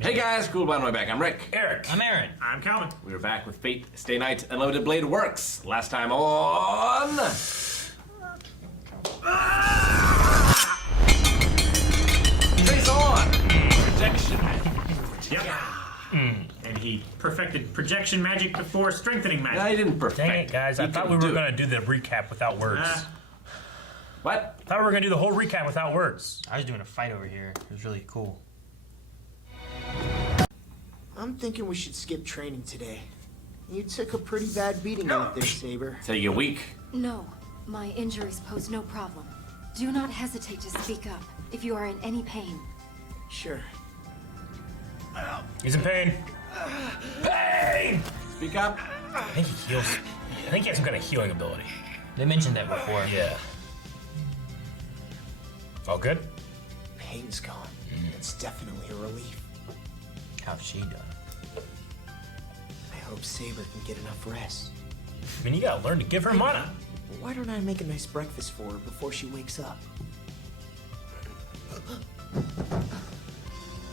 Hey guys, cool by my back. I'm Rick. Eric. I'm Aaron. I'm Calvin. We're back with Fate Stay Night Unlimited Blade Works. Last time on... Face on! Projection magic. Yep. And he perfected projection magic before strengthening magic. I didn't perfect. Dang it, guys. I thought we were going to do the recap without words. What? I thought we were going to do the whole recap without words. I was doing a fight over here. It was really cool. I'm thinking we should skip training today. You took a pretty bad beating out there, Saber. So you're weak? No, my injuries pose no problem. Do not hesitate to speak up if you are in any pain. Sure. He's in pain. Pain! Speak up. I think he heals. I think he has some kind of healing ability. They mentioned that before. Yeah. All good? Pain's gone. It's definitely a relief. How's she done? I hope Saber can get enough rest. I mean, you gotta learn to give her mana. Why don't I make a nice breakfast for her before she wakes up?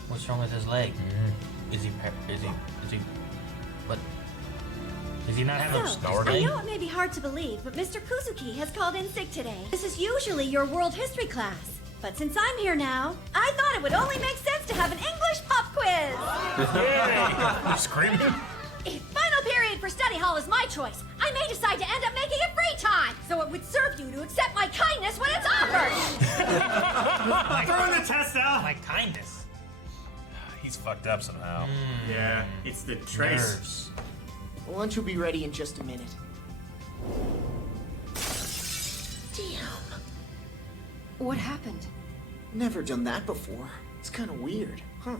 What's wrong with his leg? Is he, what? Does he not have a snower I leg? know it may be hard to believe, but Mr. Kuzuki has called in sick today. This is usually your world history class. But since I'm here now, I thought it would only make sense to have an English pop quiz. Yay! You screaming? If final period for study hall is my choice, I may decide to end up making it free time, so it would serve you to accept my kindness when it's offered. Throwing the test out. My kindness. He's fucked up somehow. Yeah, it's the trace. Nerves. Lunch will be ready in just a minute. Damn. What happened? Never done that before. It's kind of weird, huh?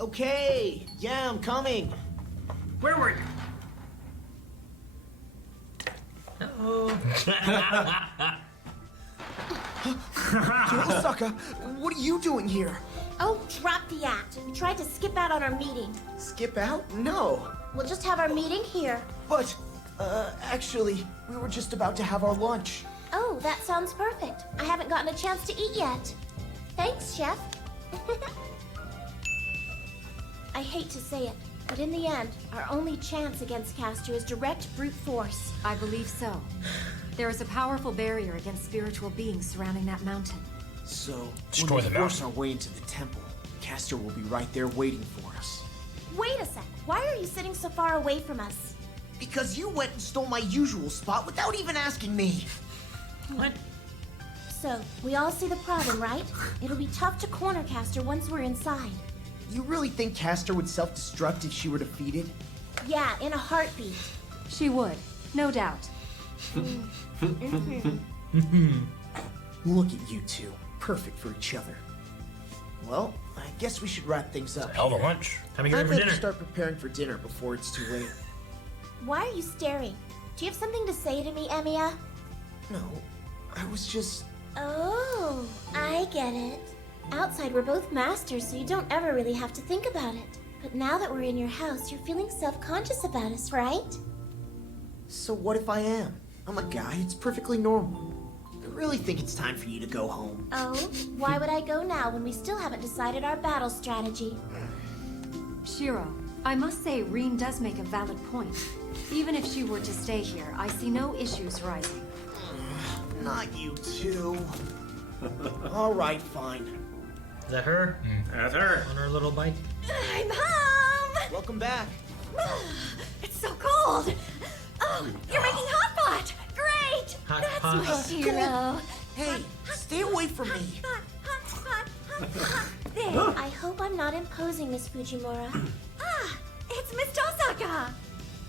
Okay, yeah, I'm coming. Where were you? Osaka, what are you doing here? Oh, drop the act. We tried to skip out on our meeting. Skip out? No. We'll just have our meeting here. But, actually, we were just about to have our lunch. Oh, that sounds perfect. I haven't gotten a chance to eat yet. Thanks, Chef. I hate to say it, but in the end, our only chance against Castor is direct brute force. I believe so. There is a powerful barrier against spiritual beings surrounding that mountain. So, Destroy when we the force our mountain. way into the temple, Castor will be right there waiting for us. Wait a sec. Why are you sitting so far away from us? Because you went and stole my usual spot without even asking me. What? So, we all see the problem, right? It'll be tough to corner Castor once we're inside. You really think Castor would self-destruct if she were defeated? Yeah, in a heartbeat. She would, no doubt. Look at you two. Perfect for each other. Well, I guess we should wrap things up. Hell of a here. lunch. Time to get I'd ready for better dinner. start preparing for dinner before it's too late. Why are you staring? Do you have something to say to me, Emiya? No, I was just... Oh, I get it. Outside, we're both masters, so you don't ever really have to think about it. But now that we're in your house, you're feeling self-conscious about us, right? So what if I am? I'm a guy, it's perfectly normal. I really think it's time for you to go home. Oh, why would I go now when we still haven't decided our battle strategy? Shiro, I must say Reen does make a valid point. Even if she were to stay here, I see no issues rising. Not you two. All right, fine. Is that her? That's her. On her little bike? I'm home! Welcome back. It's so cold! Oh, you're making hot pot! Great! Hot That's pot. my Shiro. Hey, stay away from me. There. I hope I'm not imposing, Miss Fujimura. Ah, it's Miss Tosaka!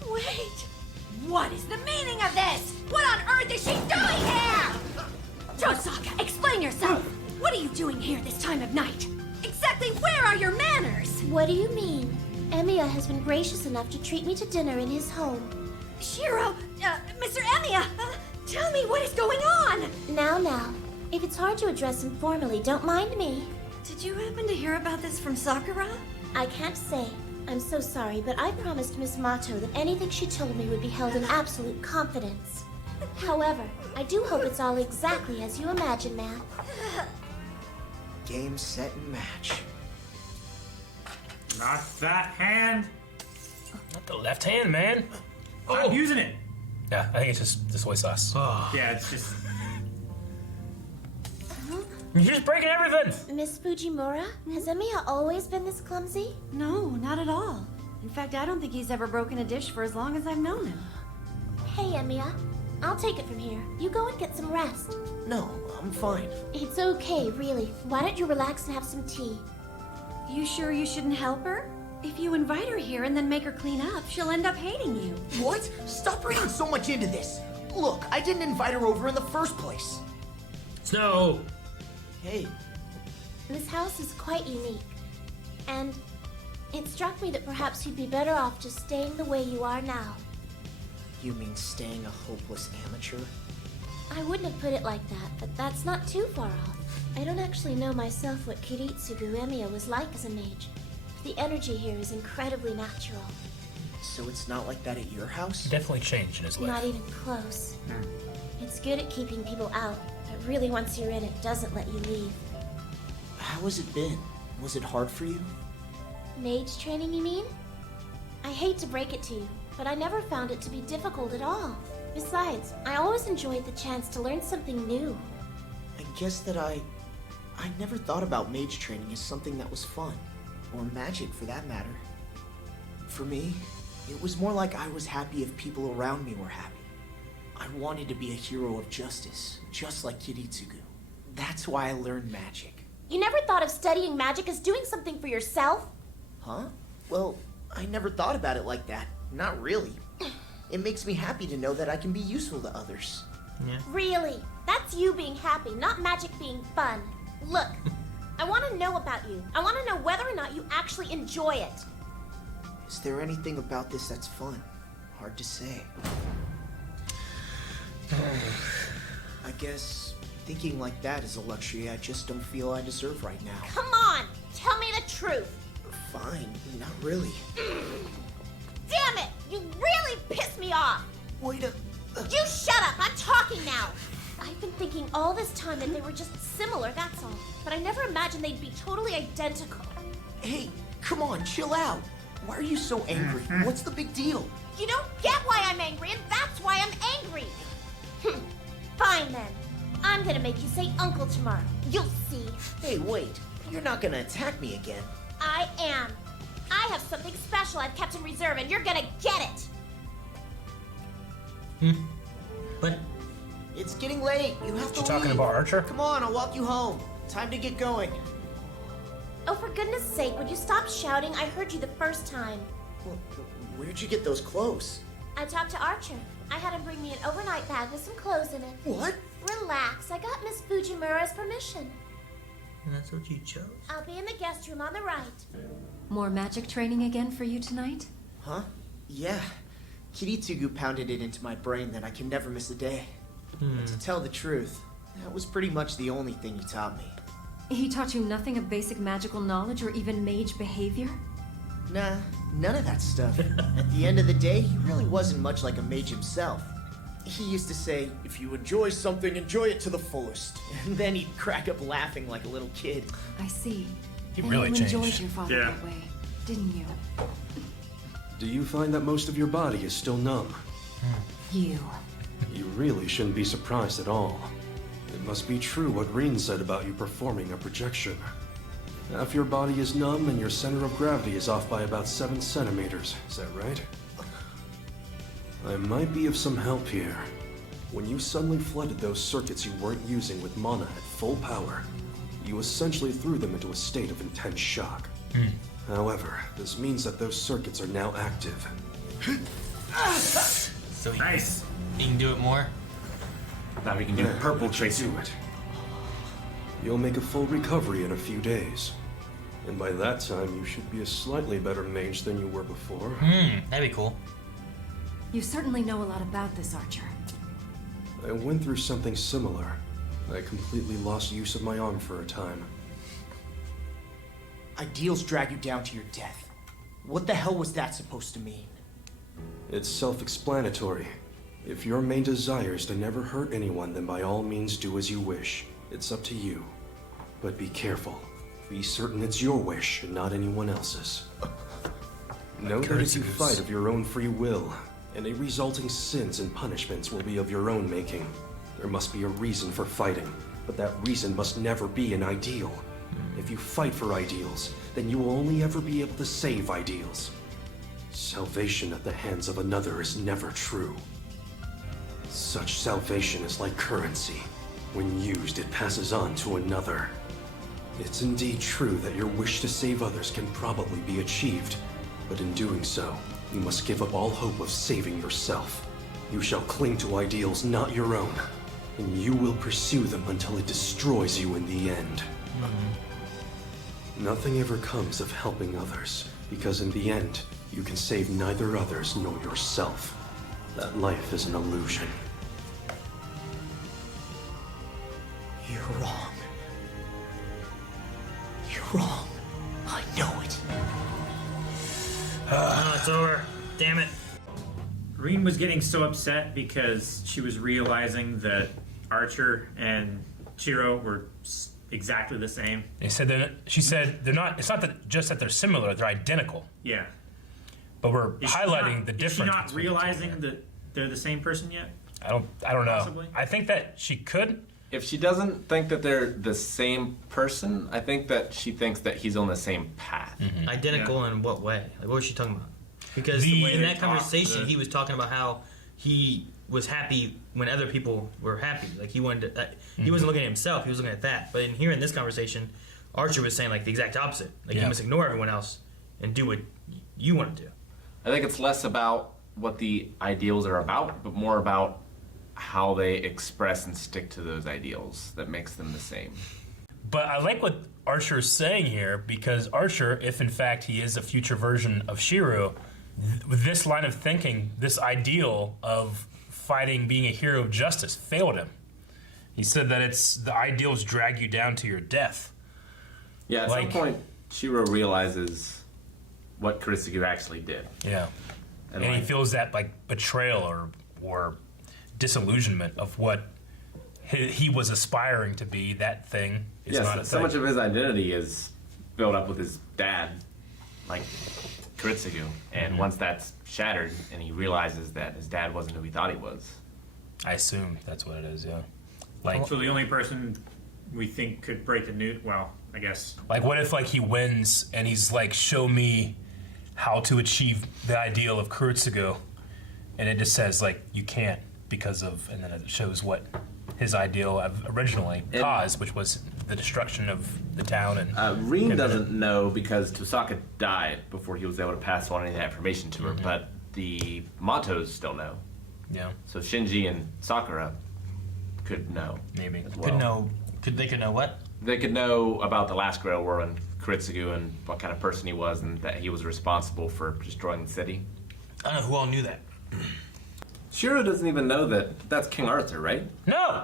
Wait, what is the meaning of this? What on earth is she doing here? Tosaka, explain yourself! What are you doing here this time of night? Exactly where are your manners? What do you mean? Emiya has been gracious enough to treat me to dinner in his home. Shiro, Mr. Emiya, tell me what is going on! Now. If it's hard to address him formally, don't mind me. Did you happen to hear about this from Sakura? I can't say. I'm so sorry, but I promised Miss Mato that anything she told me would be held in absolute confidence. However, I do hope it's all exactly as you imagine, ma'am. Game, set, and match. Not that hand. Not the left hand, man. I'm using it. Yeah, I think it's just the soy sauce. Yeah, it's just. You're just breaking everything. Miss Fujimura, has Emiya always been this clumsy? No, not at all. In fact, I don't think he's ever broken a dish for as long as I've known him. Hey, Emiya. I'll take it from here. You go and get some rest. No, I'm fine. It's okay, really. Why don't you relax and have some tea? You sure you shouldn't help her? If you invite her here and then make her clean up, she'll end up hating you. What? Stop reading so much into this. Look, I didn't invite her over in the first place. Snow. Hey, This house is quite unique. And it struck me that perhaps you'd be better off just staying the way you are now. you mean staying a hopeless amateur? I wouldn't have put it like that, but that's not too far off. I don't actually know myself what Kiritsugu Emiya was like as a mage. The energy here is incredibly natural. So it's not like that at your house? Definitely changed in his life. Not even close. It's good at keeping people out, but really once you're in, it doesn't let you leave. How has it been? Was it hard for you? Mage training, you mean? I hate to break it to you, but I never found it to be difficult at all. Besides, I always enjoyed the chance to learn something new. I guess that I never thought about mage training as something that was fun. Or magic, for that matter. For me, it was more like I was happy if people around me were happy. I wanted to be a hero of justice, just like Kiritsugu. That's why I learned magic. You never thought of studying magic as doing something for yourself? Huh? Well, I never thought about it like that. Not really. It makes me happy to know that I can be useful to others. Really? That's you being happy, not magic being fun. Look, I want to know about you. I want to know whether or not you actually enjoy it. Is there anything about this that's fun? Hard to say. I guess thinking like that is a luxury I just don't feel I deserve right now. Come on, tell me the truth. Fine, not really. Damn it, you really piss me off. Wait a... You shut up, I'm talking now. I've been thinking all this time that they were just similar, that's all. But I never imagined they'd be totally identical. Hey, come on, chill out. Why are you so angry? What's the big deal? You don't get why I'm angry, and that's why I'm angry. Fine then. I'm gonna make you say uncle tomorrow. You'll see. Hey, wait. You're not gonna attack me again. I am. I have something special I've kept in reserve, and you're gonna get it. But It's getting late. You have to you talking leave. about Archer? Come on, I'll walk you home. Time to get going. Oh, for goodness sake, would you stop shouting? I heard you the first time. Well, where'd you get those clothes? I talked to Archer. I had him bring me an overnight bag with some clothes in it. What? Relax, I got Miss Fujimura's permission. And that's what you chose? I'll be in the guest room on the right. More magic training again for you tonight? Huh? Yeah. Kiritsugu pounded it into my brain that I can never miss a day. But to tell the truth, that was pretty much the only thing he taught me. He taught you nothing of basic magical knowledge or even mage behavior? Nah, none of that stuff. At the end of the day, he really wasn't much like a mage himself. He used to say, if you enjoy something, enjoy it to the fullest. And then he'd crack up laughing like a little kid. I see. He And really you changed. enjoyed your father Yeah. that way, didn't you? Do you find that most of your body is still numb? You. You really shouldn't be surprised at all. It must be true what Reen said about you performing a projection. Half your body is numb and your center of gravity is off by about 7 centimeters. Is that right? I might be of some help here. When you suddenly flooded those circuits you weren't using with mana at full power, you essentially threw them into a state of intense shock. However, this means that those circuits are now active. So Nice. you can do it more? Now we can do purple tracer. Do it. You'll make a full recovery in a few days. And by that time, you should be a slightly better mage than you were before. That'd be cool. You certainly know a lot about this, Archer. I went through something similar. I completely lost use of my arm for a time. Ideals drag you down to your death. What the hell was that supposed to mean? It's self-explanatory. If your main desire is to never hurt anyone, then by all means do as you wish. It's up to you. But be careful. Be certain it's your wish and not anyone else's. Know that if you fight of your own free will, any resulting sins and punishments will be of your own making. There must be a reason for fighting, but that reason must never be an ideal. If you fight for ideals, then you will only ever be able to save ideals. Salvation at the hands of another is never true. Such salvation is like currency. When used, it passes on to another. It's indeed true that your wish to save others can probably be achieved, but in doing so, you must give up all hope of saving yourself. You shall cling to ideals not your own, and you will pursue them until it destroys you in the end. Nothing ever comes of helping others, because in the end, you can save neither others nor yourself. That life is an illusion. You're wrong. You're wrong. I know it. Oh, it's over. Damn it. Reen was getting so upset because she was realizing that Archer and Shiro were exactly the same. She said they're not. It's not that just that they're similar; they're identical. Yeah. But we're Is she highlighting not- the Is difference. she not between the two. realizing that they're the same person yet? I don't know. Possibly. I think that she could. If she doesn't think that they're the same person, I think that she thinks that he's on the same path. Identical in what way? Like, what was she talking about? Because The way in they that conversation, talked, he was talking about how he was happy when other people were happy. Like he wanted to, he wasn't looking at himself; he was looking at that. But in here in this conversation, Archer was saying like the exact opposite. Like Yeah. you must ignore everyone else and do what you want to do. I think it's less about what the ideals are about, but more about how they express and stick to those ideals that makes them the same. But I like what Archer is saying here, because Archer, if in fact he is a future version of Shiro, with this line of thinking, this ideal of fighting, being a hero of justice, failed him. He said that it's the ideals drag you down to your death. Yeah, at Like- some point, Shiro realizes what Kuritsugu actually did. Yeah. And he like- feels that like betrayal or disillusionment of what he was aspiring to be. That thing is not a Yes, so thing. much of his identity is built up with his dad, like Kuritsugu. And once that's shattered and he realizes that his dad wasn't who he thought he was. I assume that's what it is. Yeah. Like So the only person we think could break the news, well, I guess. Like, what if, like, he wins and he's like, show me how to achieve the ideal of Kuritsugu, and it just says, like, you can't because of, and then it shows what his ideal originally caused, which was the destruction of the town. And Reen doesn't know because Tosaka died before he was able to pass on any of that information to her, but the Matos still know. yeah, So Shinji and Sakura could know. maybe. as well. They could know what? They could know about the last Grail War and Kuritsugu and what kind of person he was and that he was responsible for destroying the city. I don't know who all knew that. Shiro doesn't even know that that's King Arthur, right? No,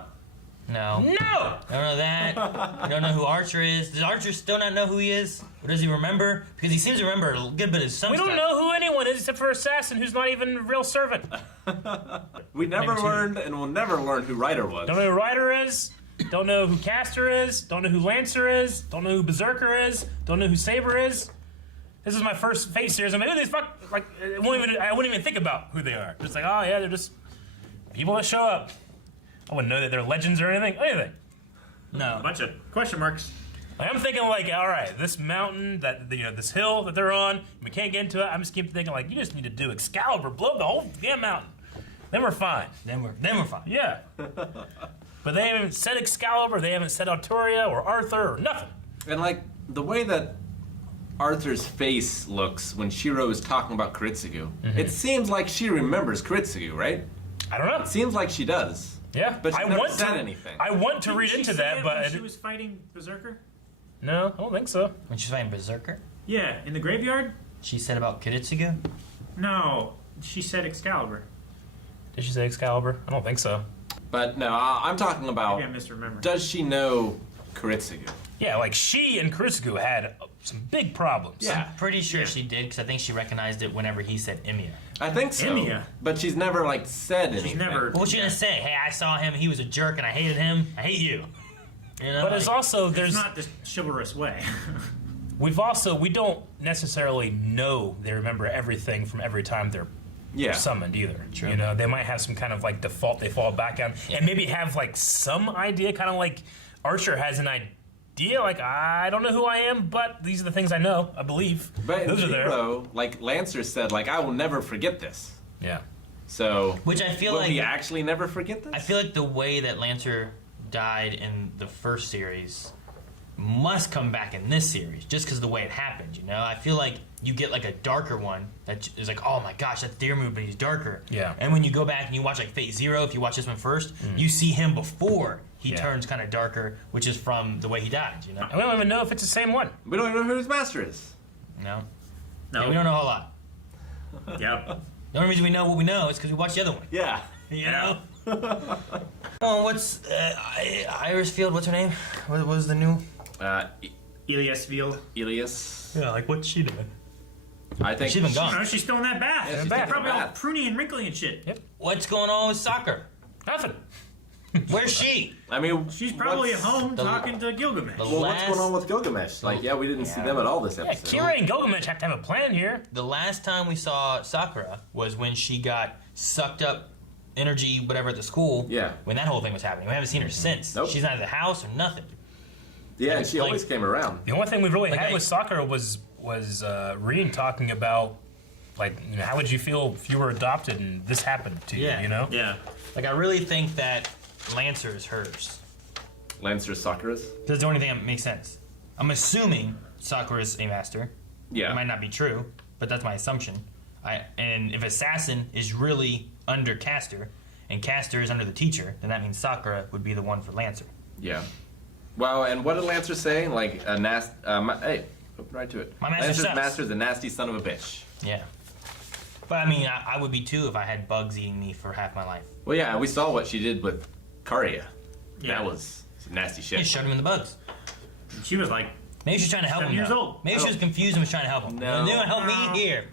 No. no. I don't know that. I don't know who Archer is. Does Archer still not know who he is? Or does he remember? Because he seems to remember a good bit of some We don't stuff. know who anyone is except for Assassin, who's not even a real servant. We never Maybe so. learned and will never learn who Ryder was. Don't know who Ryder is. Don't know who Caster is. Don't know who Lancer is. Don't know who Berserker is. Don't know who Saber is. This is my first Fate series. I'm like, who these fuck? Like, I wouldn't even think about who they are. Just like, oh yeah, they're just people that show up. I wouldn't know that they're legends or anything. Anything. A No. bunch of question marks. Like, I'm thinking like, all right, this mountain, this hill that they're on, we can't get into it. I'm just keep thinking like, you just need to do Excalibur, blow the whole damn mountain. Then we're fine. Then we're fine. Yeah. But they haven't said Excalibur, they haven't said Arturia or Arthur or nothing. And like the way that Arthur's face looks when Shiro is talking about Kuritsugu, it seems like she remembers Kuritsugu, right? I don't know. It seems like she does. Yeah, But she I never want said to. anything. I want to read Didn't into she say that, it but when she was fighting Berserker? no, I don't think so. When she's fighting Berserker, Yeah, in the graveyard? she said about Kiritsugu. No, she said Excalibur. Did she say Excalibur? I don't think so. But no, I'm talking about, Maybe I misremember. does she know Kuritsugu? Yeah, like she and Kuritsugu had some big problems. Yeah, Pretty sure she did, because I think she recognized it whenever he said Emiya. I think so. Emiya. But she's never like said anything. She's never. What was she gonna say? Hey, I saw him. He was a jerk, and I hated him. I hate you. You know, But it's like, also It's there's not the chivalrous way. we don't necessarily know they remember everything from every time they're summoned either. True. You know, they might have some kind of like default they fall back on, and maybe have like some idea, kind of like Archer has an idea, like I don't know who I am, but these are the things I know, I believe. But in those are there. Zero, like Lancer said, like I will never forget this. Yeah. So, Which I feel will like he actually never forget this? I feel like the way that Lancer died in the first series must come back in this series, just because of the way it happened. You know, I feel like you get like a darker one that is like, oh my gosh, that's their move, but he's darker. Yeah. And when you go back and you watch like Fate Zero, if you watch this one first, you see him before he turns kind of darker, which is from the way he died. You know. And we don't even know if it's the same one. We don't even know who his master is. No. No. Yeah, we don't know a whole lot. Yep. The only reason we know what we know is because we watched the other one. Yeah. You know. Well, what's Iris Field? What's her name? What was the new? Elias Field. Elias. Yeah, like what's she doing? I think She's been gone. No, she's still in that bath. Yeah, she's They're still in probably the all bath. pruny and wrinkly and shit. Yep. What's going on with soccer? Nothing. Where's she? I mean, She's probably at home talking to Gilgamesh. the Well, what's last- going on with Gilgamesh? Like, yeah, we didn't see them at all this Yeah, episode. Kira and Gilgamesh have to have a plan here. The last time we saw Sakura was when she got sucked up energy, whatever, at the school. Yeah. When that whole thing was happening. We haven't seen her since. Nope. She's not at the house or nothing. Yeah, and she Like- always came around. The only thing we've really Like had I- with Sakura was Reen talking about, like, you know, how would you feel if you were adopted and this happened to you? Yeah. You know? Yeah. Like, I really think that Lancer is hers. Lancer Sakura's. That's the only thing that makes sense. I'm assuming Sakura's a master. Yeah. It might not be true, but that's my assumption. And if Assassin is really under Caster, and Caster is under the teacher, then that means Sakura would be the one for Lancer. Yeah. Well, and what did Lancer say? Like, a hey, open right to it. My master Lancer's sucks. master's a nasty son of a bitch. Yeah. But I mean, I would be too if I had bugs eating me for half my life. Well, yeah, we saw what she did with Karia. Yeah. That was some nasty Yeah, shit. showed him in the bugs. She was like, Maybe she was trying to help 7 him. years though. old. Maybe she was confused and was trying to help him. No. Help me here.